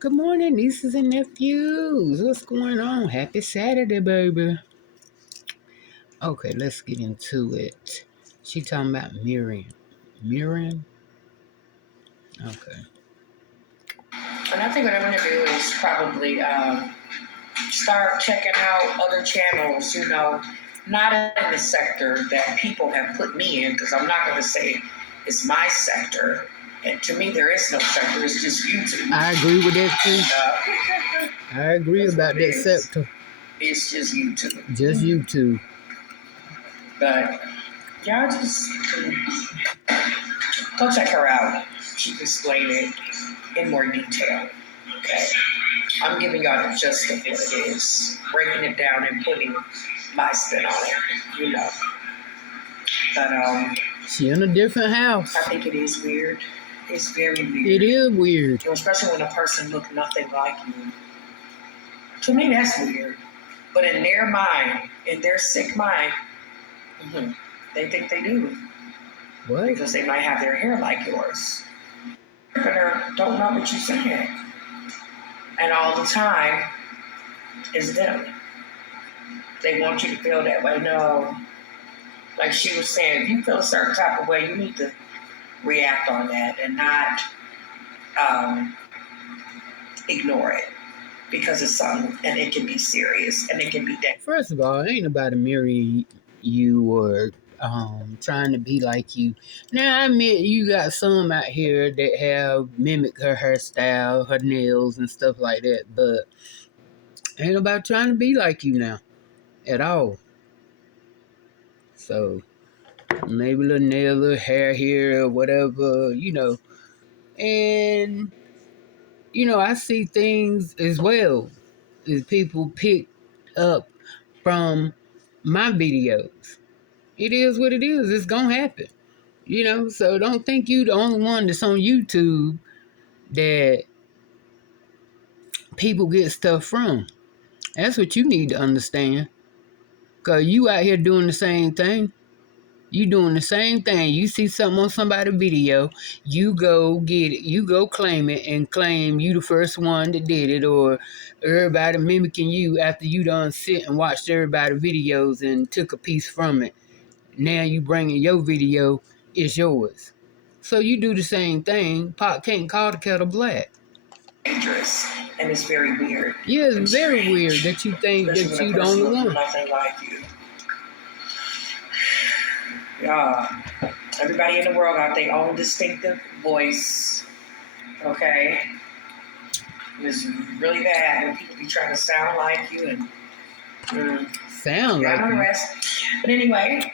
Good morning, nieces and nephews. What's going on? Happy Saturday, baby. Okay, let's get into it. She talking about mirroring. Mirroring? Okay. And I think what I'm going to do is probably start checking out other channels, not in the sector that people have put me in, because I'm not going to say it's my sector. And to me, there is no sector. It's just YouTube. I agree with that too. I agree about that sector. It's just YouTube. Just YouTube. But y'all just go check her out. She can explain it in more detail. Okay. I'm giving y'all the gist of what it is, breaking it down and putting my spin on it, But she in a different house. I think it is weird. It's very weird. It is weird. Especially when a person looks nothing like you. To me, that's weird. But in their mind, in their sick mind, they think they do. What? Because they might have their hair like yours. Don't know what you're saying. And all the time, it's them. They want you to feel that way. No. Like she was saying, if you feel a certain type of way, you need to react on that and not ignore it. Because it's something, and it can be serious, and it can be dangerous. First of all, ain't nobody marrying you or trying to be like you. Now, I admit you got some out here that have mimicked her hairstyle, her nails, and stuff like that, but ain't nobody trying to be like you now at all. So maybe a little nail, little hair here, or whatever, And I see things as well as people pick up from my videos. It is what it is. It's gonna happen. So don't think you the only one that's on YouTube that people get stuff from. That's what you need to understand. Because you out here doing the same thing. You doing the same thing. You see something on somebody's video, you go get it. You go claim it and claim you the first one that did it, or everybody mimicking you after you done sit and watched everybody's videos and took a piece from it. Now you bringing your video, it's yours. So you do the same thing. Pot can't call the kettle black. Dangerous, and it's very weird. Yeah, it's very weird that you think that you the only one. Nothing like you. Everybody in the world got their own distinctive voice. Okay? It's really bad when people be trying to sound like you and sound like you. But anyway.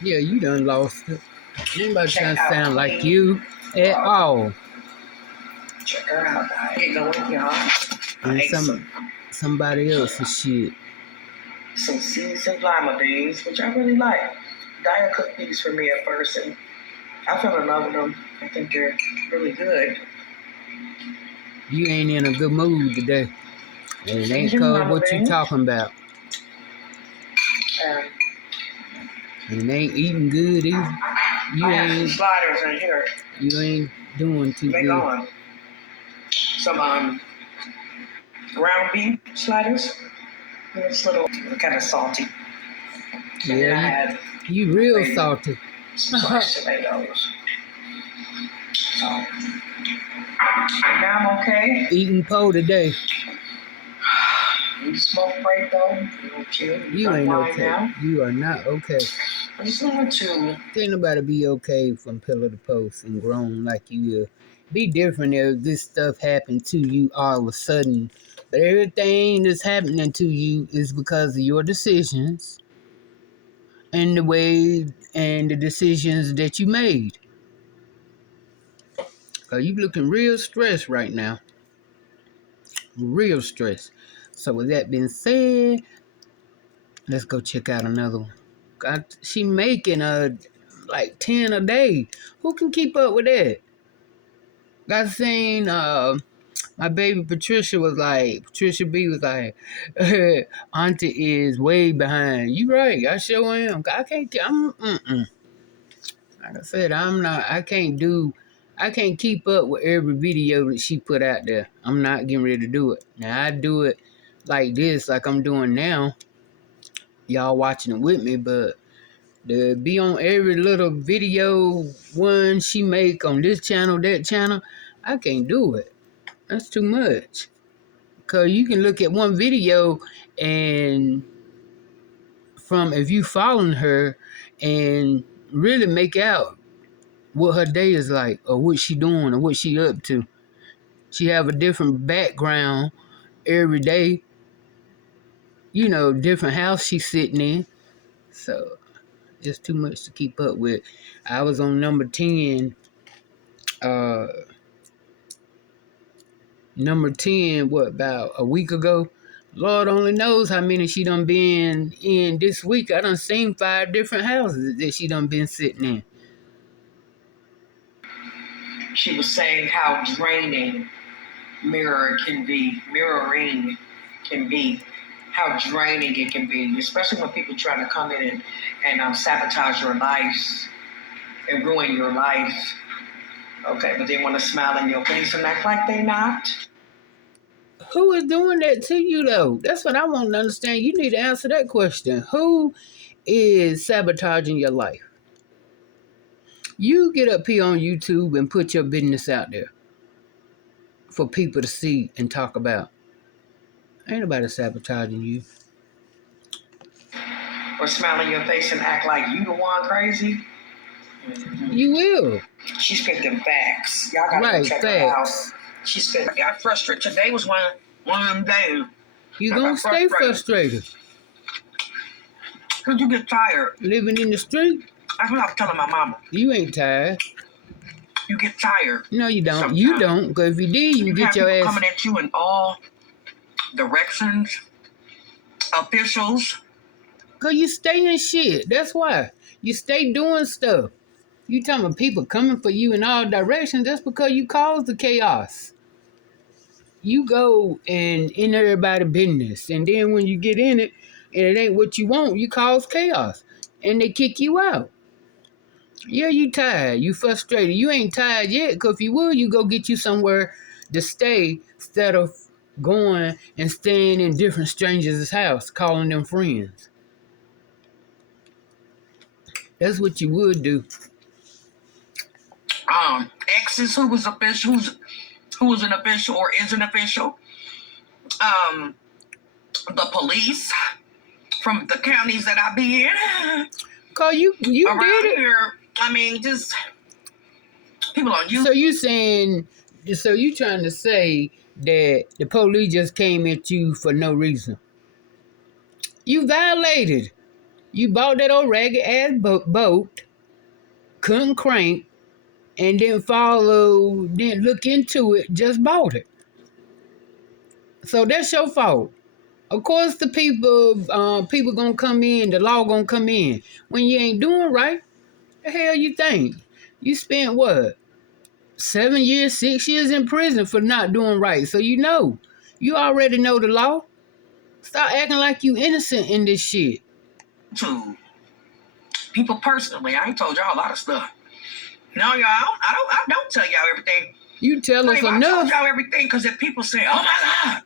Yeah, you done lost it. Anybody trying to sound like you at all. Check her out, guys. Get going, y'all. And somebody else's shit. Some seasoned lima beans, which I really like. Dia cooked these for me at first, and I fell in love with them. I think they're really good. You ain't in a good mood today. And it ain't called what you talking about. And it ain't eating good either. You ain't sliders in here. You ain't doing too good. Going. Some ground beef sliders. It's a little kind of salty. Yeah, you real salty. Some sliced tomatoes. So now I'm okay. Eating po today. You smoke break though. You ain't okay. Now. You are not okay. I just want to. Can't nobody be okay from pillar to post and grown like you will. Be different if this stuff happened to you all of a sudden. But everything that's happening to you is because of your decisions and the way and the decisions that you made. You looking real stressed right now. Real stressed. So with that being said, let's go check out another one. She making like 10 a day. Who can keep up with that? Got seen my baby Patricia B was like, Auntie is way behind. You right, I sure am. I can't, like I said, I I can't keep up with every video that she put out there. I'm not getting ready to do it. Now, I do it like this, like I'm doing now. Y'all watching it with me, but to be on every little video one she make on this channel, that channel, I can't do it. That's too much. Because you can look at one video and from if you following her and really make out what her day is like or what she doing or what she up to. She have a different background every day. You know, different house she's sitting in. So it's too much to keep up with. I was on number 10. Number 10, what, about a week ago? Lord only knows how many she done been in this week. I done seen 5 different houses that she done been sitting in. She was saying how draining mirroring can be, how draining it can be, especially when people try to come in and sabotage your life and ruin your life. Okay, but they want to smile in your face and act like they not. Who is doing that to you, though? That's what I want to understand. You need to answer that question. Who is sabotaging your life? You get up here on YouTube and put your business out there for people to see and talk about. Ain't nobody sabotaging you. Or smile in your face and act like you the one crazy. You will. She spit them facts. Y'all gotta go check her out. She spit. I got frustrated. Today was one of them days. You gonna stay frustrated. Cause you get tired. Living in the street? That's what I was telling my mama. You ain't tired. You get tired. No, you don't. Sometimes. You don't. Because if you did, you get your ass coming at you in all directions. Officials. Because you stay in shit. That's why. You stay doing stuff. You talking about people coming for you in all directions. That's because you cause the chaos. You go and in everybody's business. And then when you get in it, and it ain't what you want, you cause chaos. And they kick you out. Yeah, you tired. You frustrated. You ain't tired yet. Because if you would, you go get you somewhere to stay instead of going and staying in different strangers' house, calling them friends. That's what you would do. Exes who was official, who was an official or is an official. The police from the counties that I be in. Cause you around did it. Here, I mean, just people on you. So you trying to say that the police just came at you for no reason? You violated. You bought that old ragged ass boat, couldn't crank, and didn't look into it, just bought it. So that's your fault. Of course, the people gonna come in, the law gonna come in. When you ain't doing right, the hell you think? You spent what? 7 years, 6 years in prison for not doing right. So you already know the law. Stop acting like you innocent in this shit. To people personally, I ain't told y'all a lot of stuff. No, y'all, I don't tell y'all everything. You tell us enough. I told y'all everything because if people say, "Oh my God,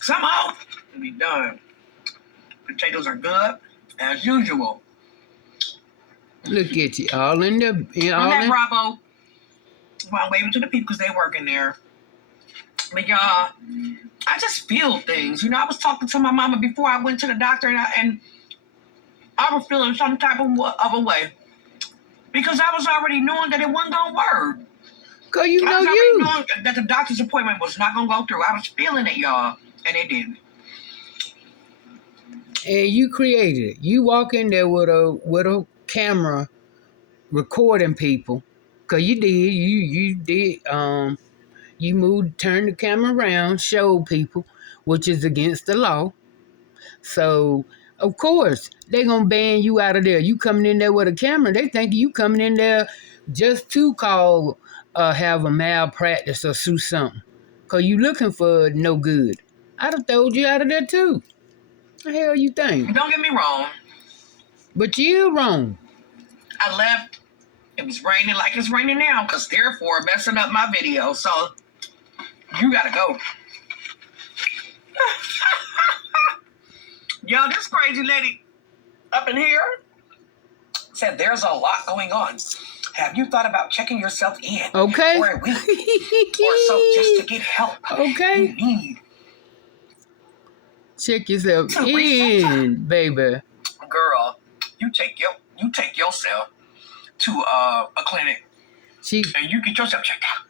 somehow," it'll be done. Potatoes are good as usual. Look at you, all in there. Bravo. Well, I'm waving to the people because they work in there. But y'all, I just feel things. You know, I was talking to my mama before I went to the doctor, and I was feeling some type of a way because I was already knowing that it wasn't gonna work. Cause you know knowing that the doctor's appointment was not gonna go through. I was feeling it, y'all, and it didn't. And you created it. You walk in there with a camera recording people. Cause you did. You did. You turned the camera around, showed people, which is against the law. So of course they gonna ban you out of there. You coming in there with a camera, they think you coming in there just to have a malpractice or sue something. Cause you looking for no good. I'd have throwed you out of there too. The hell you think? Don't get me wrong. But you're wrong. I left It was raining like it's raining now, because therefore messing up my video. So you gotta go. Yo, this crazy lady up in here said there's a lot going on. Have you thought about checking yourself in? Okay. For a week or so just to get help. Okay. You need. Check yourself So in, baby. Girl, you take yourself to a clinic and you get yourself checked out.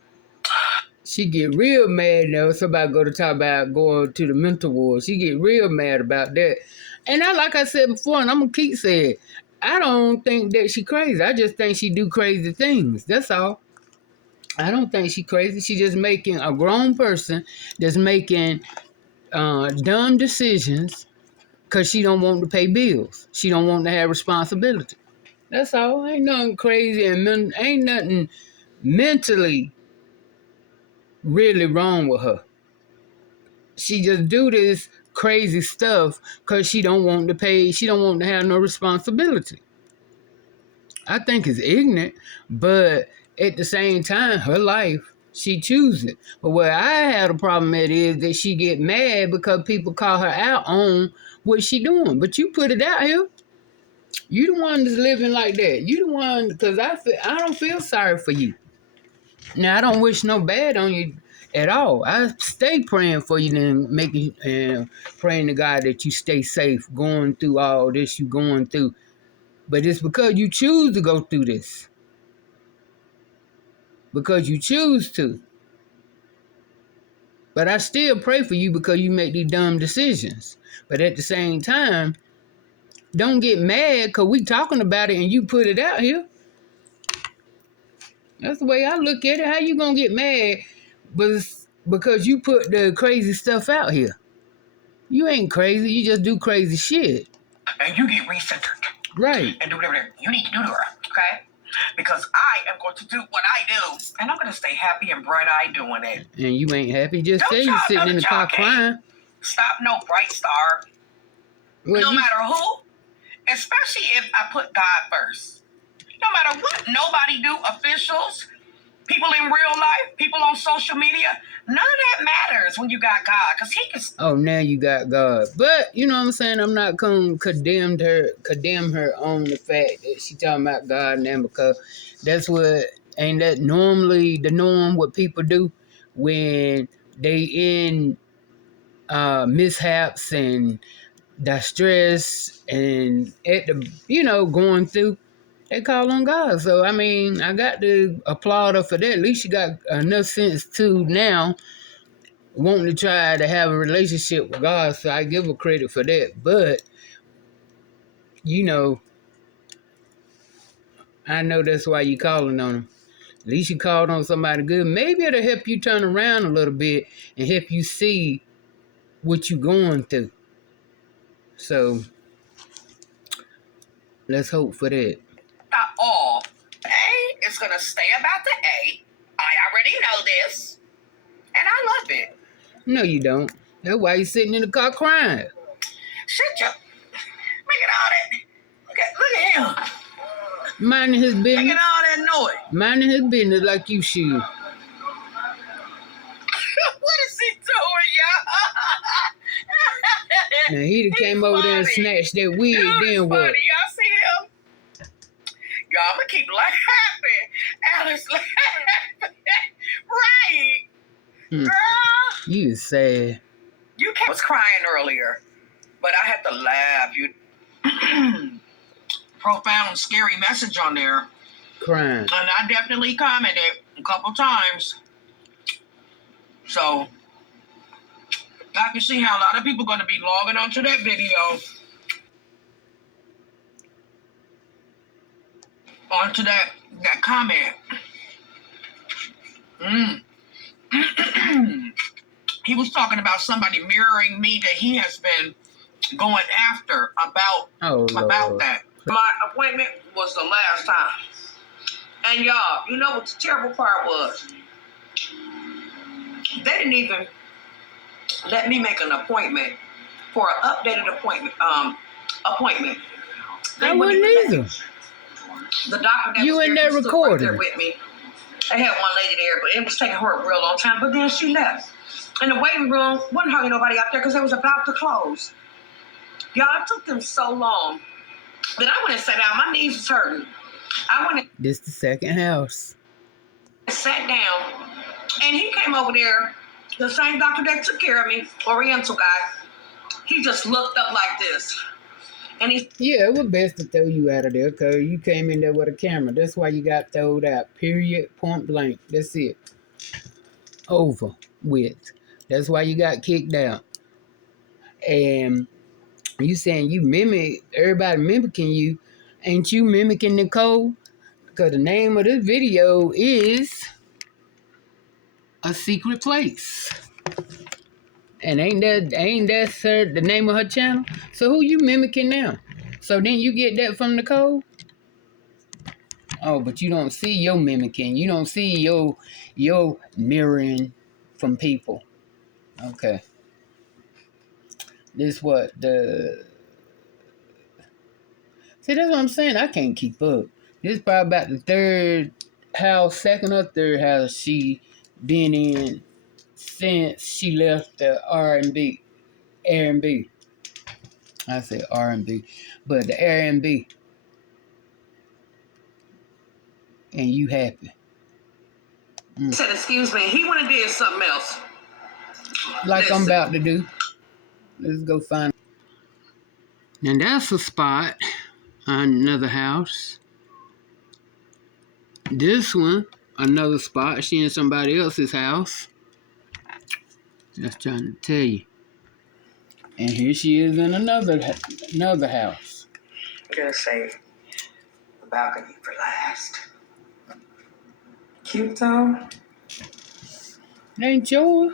She get real mad now. Somebody go to talk about going to the mental ward. She get real mad about that. And like I said before, and I'm gonna keep saying, I don't think that she crazy. I just think she do crazy things. That's all. I don't think she crazy. She just making a grown person that's making dumb decisions because she don't want to pay bills. She don't want to have responsibility. That's all. Ain't nothing crazy and ain't nothing mentally really wrong with her. She just do this crazy stuff because she don't want to pay. She don't want to have no responsibility. I think it's ignorant, but at the same time, her life, she chooses it. But where I had a problem at is that she get mad because people call her out on what she doing. But you put it out here. You the one that's living like that. You the one, because I don't feel sorry for you. Now, I don't wish no bad on you at all. I stay praying for you and praying to God that you stay safe going through all this you going through. But it's because you choose to go through this. Because you choose to. But I still pray for you because you make these dumb decisions. But at the same time, don't get mad because we talking about it and you put it out here. That's the way I look at it. How you gonna get mad because you put the crazy stuff out here? You ain't crazy. You just do crazy shit. And you get recentered. Right. And do whatever you need to do to her, okay? Because I am going to do what I do. And I'm going to stay happy and bright-eyed doing it. And you ain't happy. Just say you're sitting in the car crying. Stop no bright star. Well, no matter who. Especially if I put God first. No matter what nobody do, officials, people in real life, people on social media, none of that matters when you got God, because he can. Oh, now you got God. But, you know what I'm saying? I'm not going to condemn her on the fact that she talking about God now, because that's what, ain't that normally the norm, what people do when they in mishaps and distress and at the, going through. They call on God. So, I mean, I got to applaud her for that. At least she got enough sense to now wanting to try to have a relationship with God. So I give her credit for that. But, I know that's why you calling on him. At least you called on somebody good. Maybe it'll help you turn around a little bit and help you see what you're going through. So, let's hope for that. Not all. A is going to stay about the A. I already know this. And I love it. No, you don't. That's why you're sitting in the car crying. Shut up. Look at all that. Look at him. Minding his business. Making all that noise. Minding his business like you should. What is he doing, y'all? Now, he came over there and snatched that wig, then what? Y'all see him? Y'all, I'm going to keep laughing. Alice laughing. Right. Girl. You is sad. I was crying earlier, but I had to laugh. Profound, scary message on there. Crying. And I definitely commented a couple times. So, I can see how a lot of people are going to be logging onto that video. Onto that comment. He was talking about somebody mirroring me that he has been going after about that. My appointment was the last time. And y'all, you know what the terrible part was? They didn't even let me make an appointment for an updated appointment. I wouldn't either. The doctor that You was in there, there he stood right there recording. with me. I had one lady there, but it was taking her a real long time. But then she left. In the waiting room, wasn't hardly nobody out there because it was about to close. Y'all, it took them so long that I went and sat down. My knees was hurting. I went This the second house. and sat down, and he came over there, the same doctor that took care of me, Oriental guy. He just looked up like this. And he Yeah, it was best to throw you out of there because you came in there with a camera. That's why you got thrown out. Period. Point blank. That's it. Over with. That's why you got kicked out. And you saying you mimic, everybody mimicking you. Ain't you mimicking Nicole? Because the name of this video is A Secret Place. And ain't that sir, the name of her channel? So who you mimicking now? So then you get that from Nicole? Oh, but you don't see your mimicking. You don't see your mirroring from people. Okay. This what the see, that's what I'm saying. I can't keep up. This is probably about the third house, second or third house she been in since she left the R&B. R&B. I say R&B, but the R&B. And you happy. said, excuse me. He went and did something else. Like Listen. I'm about to do. Let's go find. Now that's a spot. Another house. This one, another spot. She in somebody else's house. Just trying to tell you. And here she is in another house. I'm gonna save the balcony for last. Cute though. Ain't yours?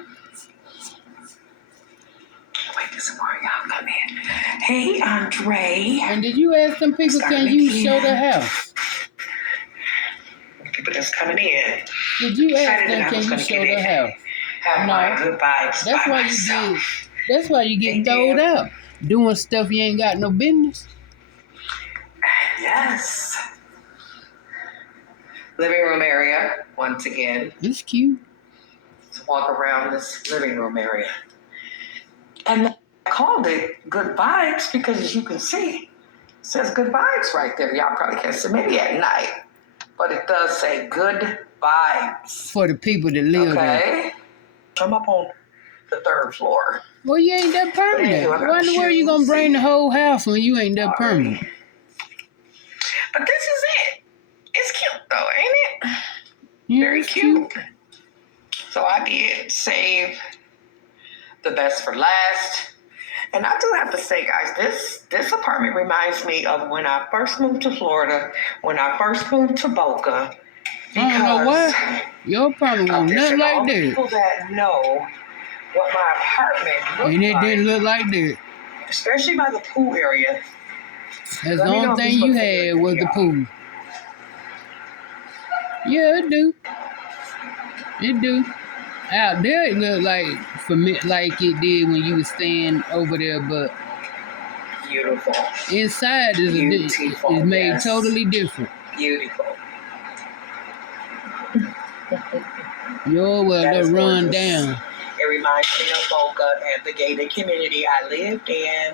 Wait, there's some more y'all come in. Hey, Andre. And did you ask them people, can you show the house? People that's coming in. Did you ask them, can you show the house? Have my good vibes. That's by why myself. you get. That's why you get Thank throwed you. out. Doing stuff you ain't got no business. Yes. Living room area, once again. It's cute. To walk around this living room area. And I called it Good Vibes because, as you can see, it says Good Vibes right there. Y'all probably can't see, maybe at night, but it does say Good Vibes. For the people that live there. Okay. I'm up on the third floor. Well, you ain't that permanent. Why in the world you gonna bring the whole house when you ain't that permanent? But this is it. It's cute though, ain't it? Yeah, Very it's cute. So I did save the best for last. And I do have to say, guys, this apartment reminds me of when I first moved to Florida, when I first moved to Boca. I don't know why. Your apartment was nothing like that. People that know what my apartment looked like. And it didn't look like that. Especially by the pool area. That's the only thing you had was the pool. Yeah, it do. It do. Out there, it looked like for me, like it did when you was staying over there, but Beautiful. inside is made totally different. Beautiful. Yours was a run down. It reminds me of Boca and the gated community I lived in.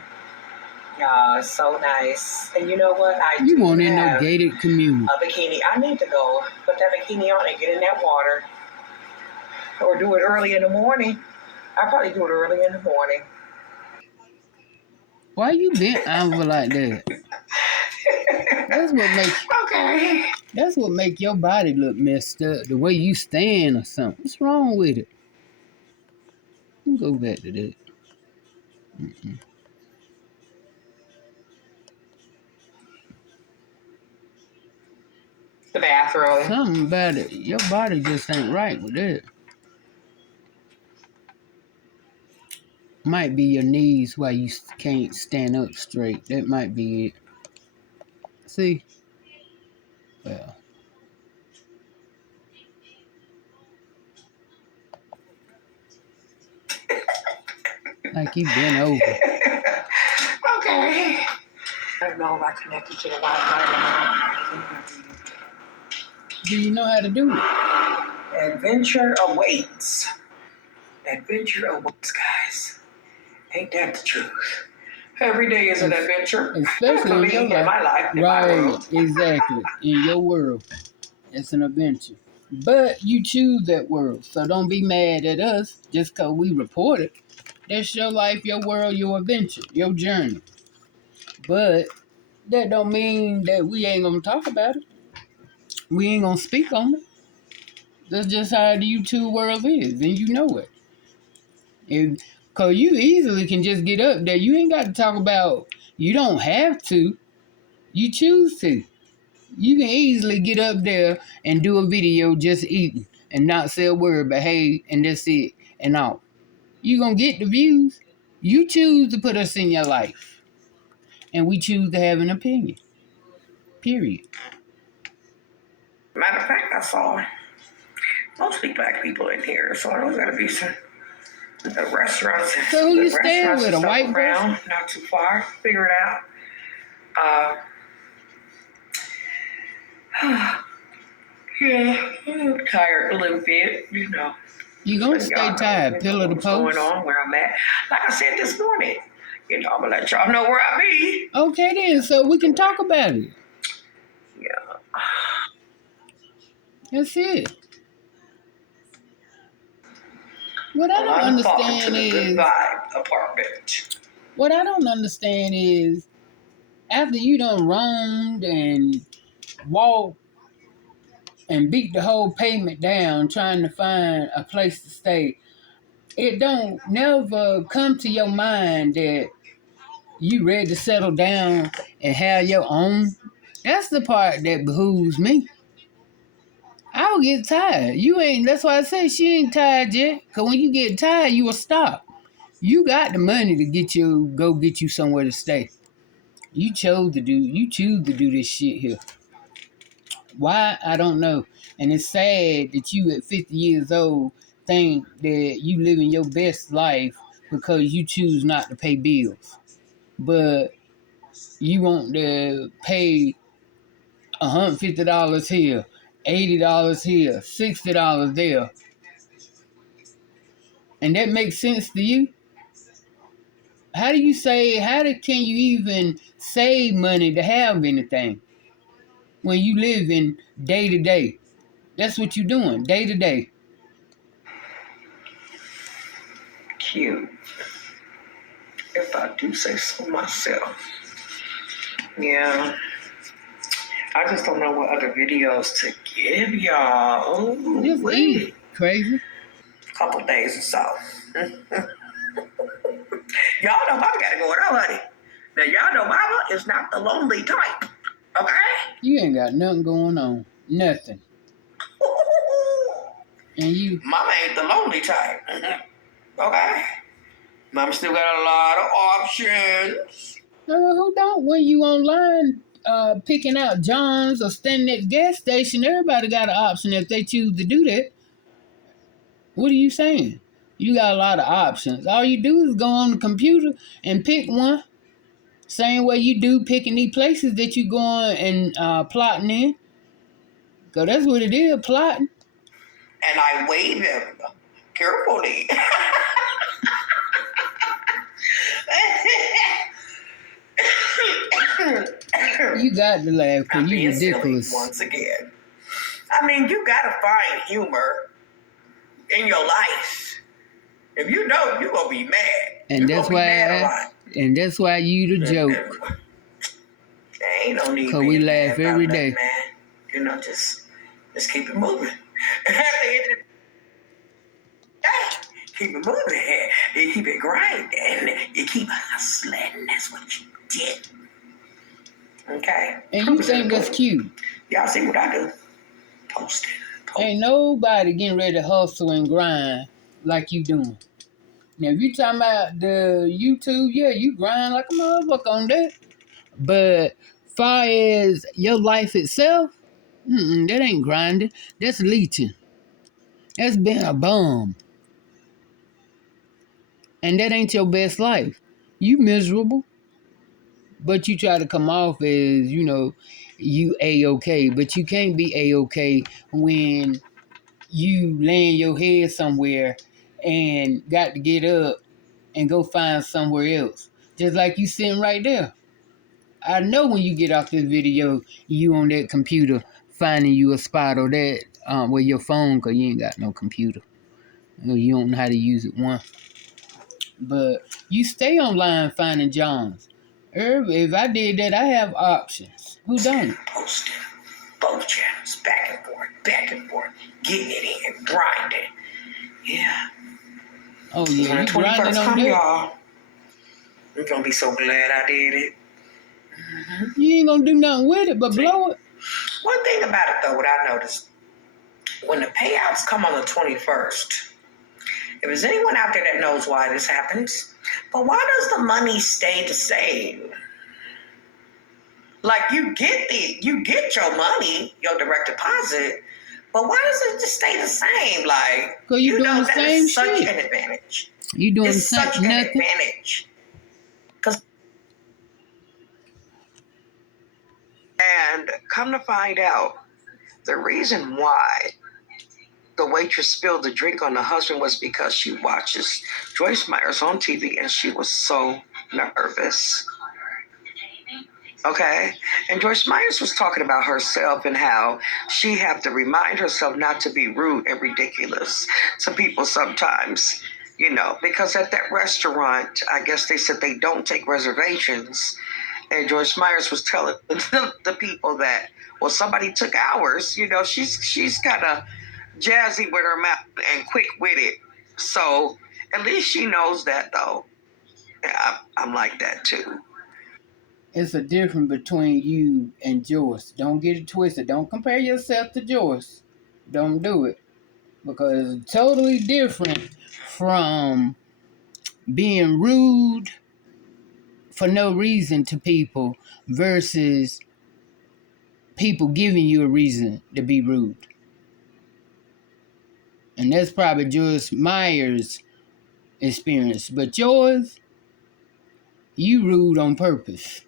Yeah, so nice. And you know what? You want in no gated community. A bikini. I need to go put that bikini on and get in that water. Or do it early in the morning. I'll probably do it early in the morning. Why you bent over like that? That's what make your body look messed up. The way you stand or something. What's wrong with it? Let me go back to that. The bathroom. Something about it. Your body just ain't right with that. Might be your knees why you can't stand up straight. That might be it. See? Well. Like you been over. Okay. I don't know if I connected to the Wi-Fi. Do you know how to do it? Adventure awaits. Adventure awaits, guys. Ain't that the truth? Every day is an adventure. Especially for in me, your in life. my life, in my Right, world. exactly. In your world. It's an adventure. But you choose that world. So don't be mad at us just because we report it. That's your life, your world, your adventure, your journey. But that don't mean that we ain't going to talk about it. We ain't going to speak on it. That's just how the YouTube world is. And you know it. Because you easily can just get up there. You ain't got to talk about, you don't have to. You choose to. You can easily get up there and do a video just eating and not say a word, but hey, and that's it, and all. You gonna get the views. You choose to put us in your life, and we choose to have an opinion. Period. Matter of fact, I saw mostly black people in here, so there's gotta be some the restaurants. So who you staying restaurants with? and A stuff white around, person? not too far. Figure it out. Yeah, I'm tired a little bit, you know. You gonna But stay y'all tired. know Pillar the what's going post. on, where I'm at. Like I said this morning, I'm gonna let y'all know where I be. Okay then, so we can talk about it. Yeah. That's it. What I A don't lot of thought to understand the Good is, Vibe apartment. what I don't understand is, after you done roamed and walked and beat the whole pavement down trying to find a place to stay, it don't never come to your mind that you ready to settle down and have your own. That's the part that behooves me. I'll get tired. You ain't, that's why I say she ain't tired yet. Cause when you get tired, you will stop. You got the money to go get you somewhere to stay. You choose to do this shit here. Why? I don't know. And it's sad that you at 50 years old think that you living your best life because you choose not to pay bills. But you want to pay $150 here, $80 here, $60 there. And that makes sense to you? Can you even save money to have anything when you live in day to day? That's what you're doing, day to day. Cute. If I do say so myself. Yeah. I just don't know what other videos to give y'all. Oh, Just eat, crazy. Couple days or so. Y'all know Mama gotta go with her, honey. Now y'all know Mama is not the lonely type. Okay? You ain't got nothing going on. Nothing. And you... Mama ain't the lonely type. Okay? Mama still got a lot of options. Who don't? When you online picking out John's or standing at the gas station, everybody got an option if they choose to do that. What are you saying? You got a lot of options. All you do is go on the computer and pick one. Same way you do picking these places that you going and plotting in. Because that's what it is, plotting. And I weigh them carefully. You got to laugh because I'm you being ridiculous. silly once again. I mean, you gotta find humor in your life. If you don't, you're gonna be mad. And you're that's gonna be mad a why lot. and that's why you the joke. There ain't no need Because being we mad laugh about every nothing, day. man. You know, just keep it moving. At the end of the day, keep it moving. You keep it grinding. You keep hustling. That's what you did. Okay? And you think that's cute. Y'all see what I do? Post it. Ain't nobody getting ready to hustle and grind like you doing. Now, if you talking about the YouTube, yeah, you grind like a motherfucker on that. But far as your life itself, that ain't grinding. That's leeching. That's being a bum. And that ain't your best life. You miserable. But you try to come off as, you A-okay. But you can't be A-okay when you laying your head somewhere and got to get up and go find somewhere else. Just like you sitting right there. I know when you get off this video, you on that computer finding you a spot or that with your phone, because you ain't got no computer. You don't know how to use it, one. But you stay online finding Johns. If I did that, I have options. Who don't? Posting both channels, back and forth, getting it in, grinding. Yeah. Oh yeah, When you the grinding 21st on come, that. y'all, I'm gonna be so glad I did it. You ain't gonna do nothing with it but blow it. One thing about it, though, what I noticed, when the payouts come on the 21st, if there's anyone out there that knows why this happens, but why does the money stay the same? Like you get your money, your direct deposit, but why does it just stay the same? Like, Cause you doing the that same is such shit. an advantage. You doing the It's same such an nothing. advantage. And come to find out, the reason why the waitress spilled the drink on the husband was because she watches Joyce Myers on TV and she was so nervous. Okay? And Joyce Myers was talking about herself and how she had to remind herself not to be rude and ridiculous to people sometimes, because at that restaurant, I guess they said they don't take reservations. And Joyce Myers was telling the people that, well, somebody took ours. She's kind of jazzy with her mouth and quick witted. So at least she knows that, though. Yeah, I'm like that too. It's a difference between you and Joyce. Don't get it twisted. Don't compare yourself to Joyce. Don't do it. Because it's totally different from being rude for no reason to people versus people giving you a reason to be rude. And that's probably Joyce Myers' experience. But yours, you rude on purpose.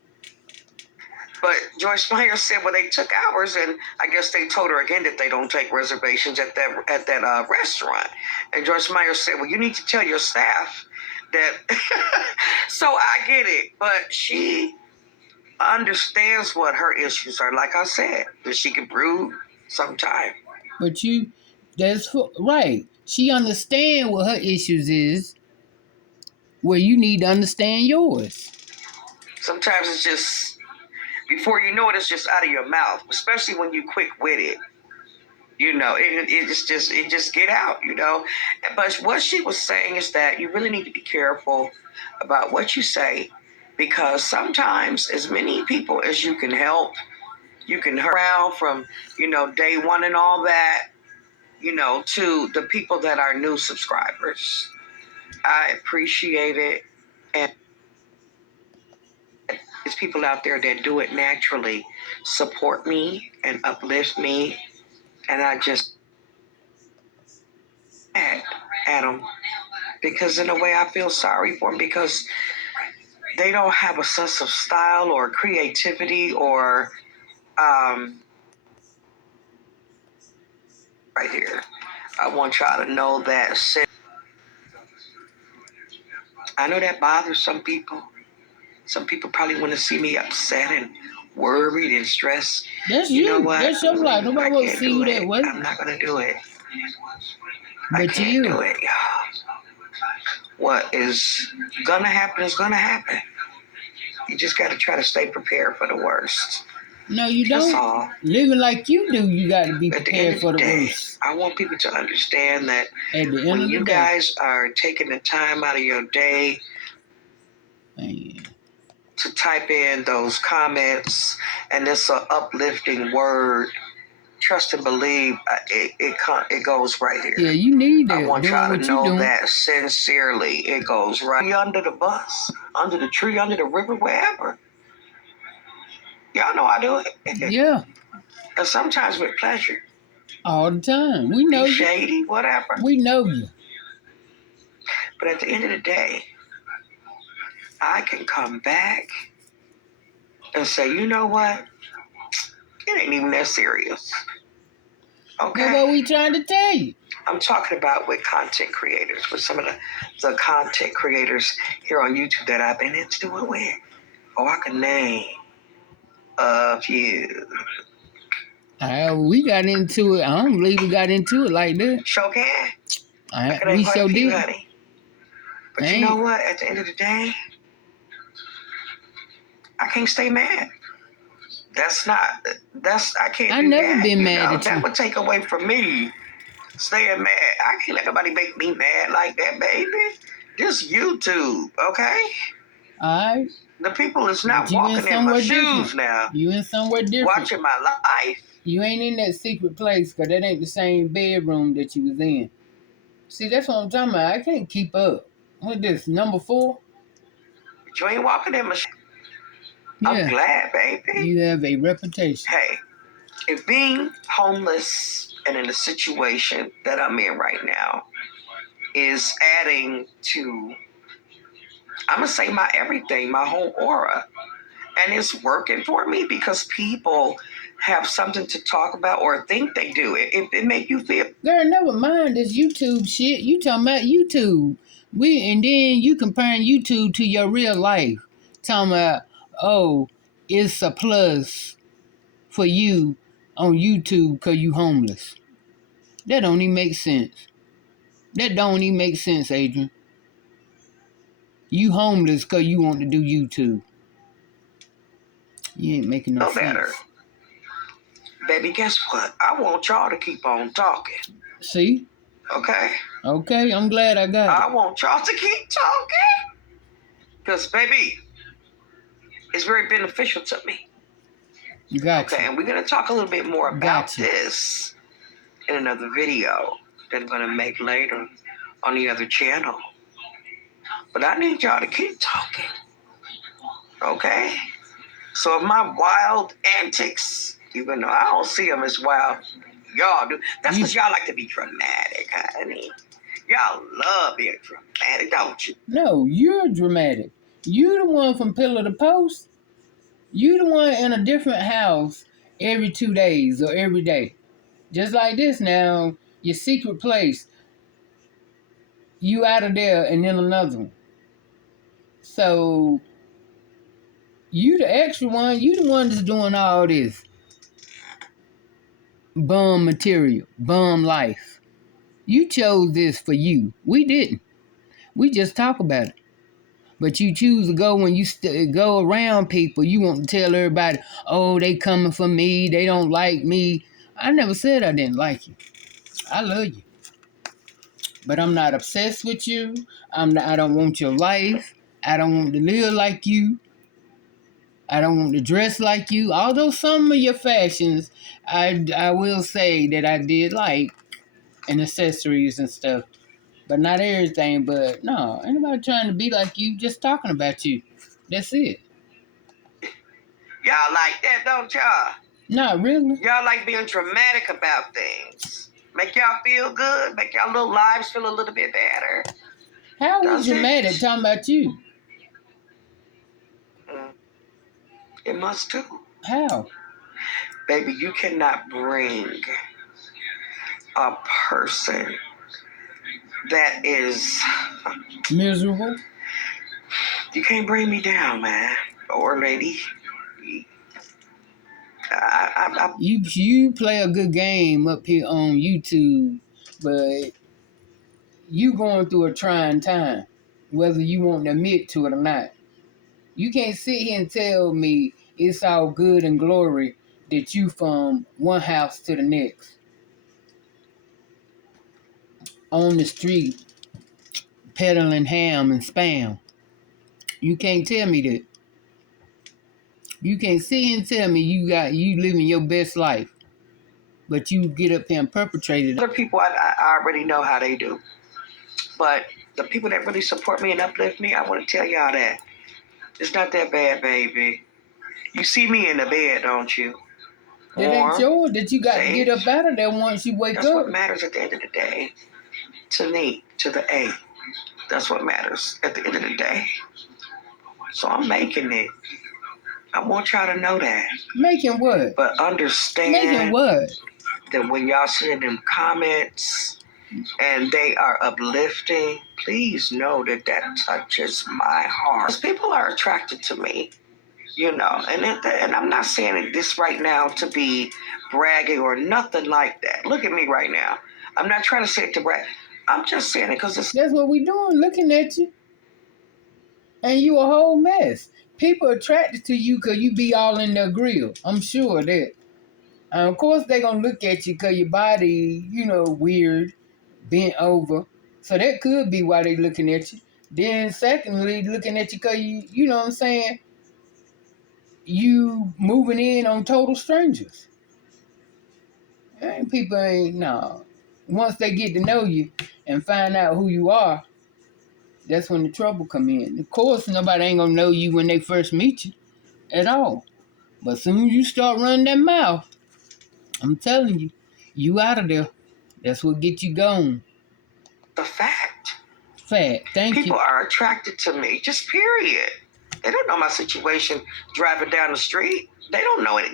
But Joyce Meyer said, well, they took ours, and I guess they told her again that they don't take reservations at that restaurant. And Joyce Meyer said, well, you need to tell your staff that. So I get it, but she understands what her issues are. Like I said, that she can brew sometime. But that's right. She understand what her issues is, where you need to understand yours. Sometimes it's just, before you know it, it's just out of your mouth, especially when you quick witted. It just get out. But what she was saying is that you really need to be careful about what you say, because sometimes as many people as you can help, you can hurt around from, day one and all that, to the people that are new subscribers. I appreciate it. And there's people out there that do it naturally, support me and uplift me. And I just at them, because in a way I feel sorry for them, because they don't have a sense of style or creativity or right here. I want y'all to know that. I know that bothers some people. Some people probably want to see me upset and worried and stressed. That's you. Know you. what? That's your life. Nobody will see you that way. I'm not going to do it. But I can't do it, y'all. What is going to happen is going to happen. You just got to try to stay prepared for the worst. No, you That's don't. all. Living like you do, you got to be At the end prepared of for the the day, worst. I want people to understand that At the end when of you the day, guys are taking the time out of your day man, to type in those comments and it's an uplifting word, trust and believe, it goes right here. yeah, you need that. I want Doing y'all to what you know doing. that sincerely. It goes right under the bus, under the tree, under the river, wherever. Y'all know I do it. Yeah, And sometimes with pleasure. all the time. We know Be you. shady, whatever. We know you. But at the end of the day, I can come back and say, you know what? It ain't even that serious. Okay? That's what we trying to tell you. I'm talking about with content creators, with some of the content creators here on YouTube that I've been into it with. Oh, I can name a few. We got into it. I don't believe we got into it like that. Sure can. I can name We quite sure a few, did. honey. But you know what? At the end of the day, I can't stay mad. I can't I do never that. been mad at that you. would take away from me staying mad. I can't let nobody make me mad like that, baby. This YouTube, okay? Alright. The people is not But you in walking in my somewhere shoes different. now, You in somewhere different. watching my life. You ain't in that secret place because that ain't the same bedroom that you was in. See, that's what I'm talking about. I can't keep up. What this, number 4? But you ain't walking in my shoes. Yeah. I'm glad, baby. You have a reputation. Hey, if being homeless and in the situation that I'm in right now is adding to, I'm going to say, my everything, my whole aura. And it's working for me because people have something to talk about or think they do. It make you feel. Girl, never mind this YouTube shit. You talking about YouTube. And then you comparing YouTube to your real life. Talking about, oh, it's a plus for you on YouTube because you homeless. That don't even make sense. That don't even make sense, Adrian. You homeless because you want to do YouTube. You ain't making no sense. Better. Baby, guess what? I want y'all to keep on talking. See? Okay? Okay, I'm glad I got it. I want y'all to keep talking. Because, baby, it's very beneficial to me. Gotcha. Okay, and we're going to talk a little bit more about this in another video that I'm going to make later on the other channel. But I need y'all to keep talking. Okay? So if my wild antics, even though I don't see them as wild, y'all do. That's because y'all like to be dramatic, honey. Y'all love being dramatic, don't you? No, you're dramatic. You the one from pillar to post. You the one in a different house every 2 days or every day. Just like this now, your secret place. You out of there and then another one. So you the extra one. You the one that's doing all this bum material, bum life. You chose this for you. We didn't. We just talk about it. But you choose to go when you go around people. You want to tell everybody, oh, they coming for me. They don't like me. I never said I didn't like you. I love you. But I'm not obsessed with you. I don't want your life. I don't want to live like you. I don't want to dress like you. Although some of your fashions, I will say that I did like, and accessories and stuff. But not everything. But no, ain't nobody trying to be like you. Just talking about you. That's it. Y'all like that, don't y'all? Not really. Y'all like being dramatic about things. Make y'all feel good. Make y'all little lives feel a little bit better. How are we dramatic talking about you? It must too. How? Baby, you cannot bring a person that is miserable. You can't bring me down, man. Or lady. You play a good game up here on YouTube, but you going through a trying time, whether you want to admit to it or not. You can't sit here and tell me it's all good and glory that you from one house to the next. On the street, peddling ham and spam. You can't tell me that. You can't sit here and tell me you living your best life, but you get up here and perpetrate it. Other people, I already know how they do. But the people that really support me and uplift me, I want to tell y'all that it's not that bad, baby. You see me in the bed, don't you? That ain't yours. That you got to get up out of there once you wake up. That's what matters at the end of the day. To me, to the A. That's what matters at the end of the day. So I'm making it. I want y'all to know that. Making what? But understand Making what? that when y'all send them comments and they are uplifting, please know that that touches my heart. Because people are attracted to me, you know, and I'm not saying this right now to be bragging or nothing like that. Look at me right now. I'm not trying to say it to brag. I'm just saying it because it's... That's what we doing, looking at you. And you a whole mess. People attracted to you because you be all in their grill. I'm sure of that. And of course they going to look at you because your body, you know, weird, bent over. So that could be why they looking at you. Then secondly, looking at you because you know what I'm saying, you moving in on total strangers. And people ain't, no. Once they get to know you and find out who you are, that's when the trouble come in. Of course, nobody ain't gonna know you when they first meet you at all. But as soon as you start running that mouth, I'm telling you, you out of there. That's what get you going. a fact. Fact. Thank you. People are attracted to me, just period. They don't know my situation driving down the street. They don't know it.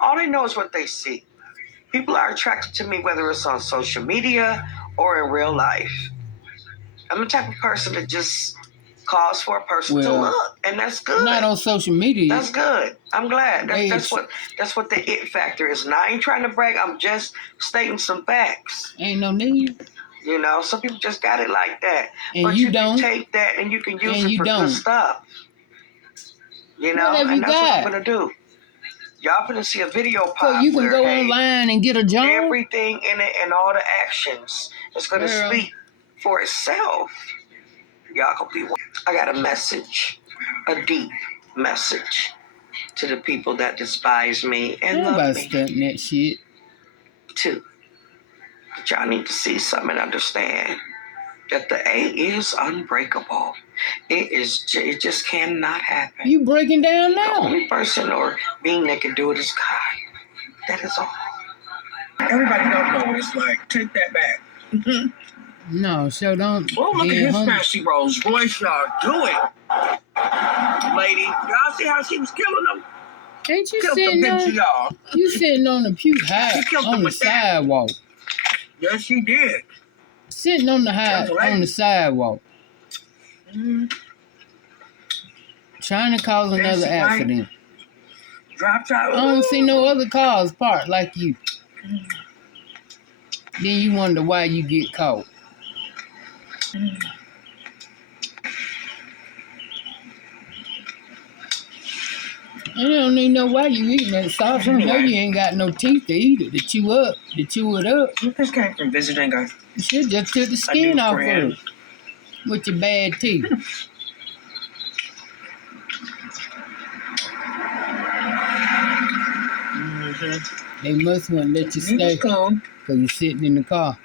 All they know is what they see. People are attracted to me whether it's on social media or in real life. I'm the type of person that just calls for a person to look, and that's good. Not on social media. That's good. I'm glad. That's what the it factor is. And I ain't trying to brag. I'm just stating some facts. Ain't no need. You know, some people just got it like that. And but you don't. Can take that and you can use it for good stuff. You know, and that's what I'm gonna do. Y'all gonna see a video pop. So you can go online and get a job. Everything in it and all the actions is gonna speak for itself. Y'all gonna be one. I got a message, a deep message to the people that despise me and love me. Stunting that shit. Too. But y'all need to see something and understand that the A is unbreakable. It just cannot happen. You breaking down now. The only person or being that can do it is God. That is all. Everybody don't know what it's like. Take that back. No, so don't. Well, look at his fancy Rolls Royce y'all doing. Lady, y'all see how she was killing them? Ain't you sitting on? Y'all. You sitting on the pew high on the sidewalk. Yes, she did. Sitting on the on the sidewalk. Trying to cause another accident. Dropped out. I don't see no other cars parked like you. Then you wonder why you get caught. I don't even know why you eating that sausage. You know you ain't got no teeth to eat it, to chew it up. You just came from visiting us. You should just took the skin off of it with your bad teeth. They must want to let you stay because you're sitting in the car.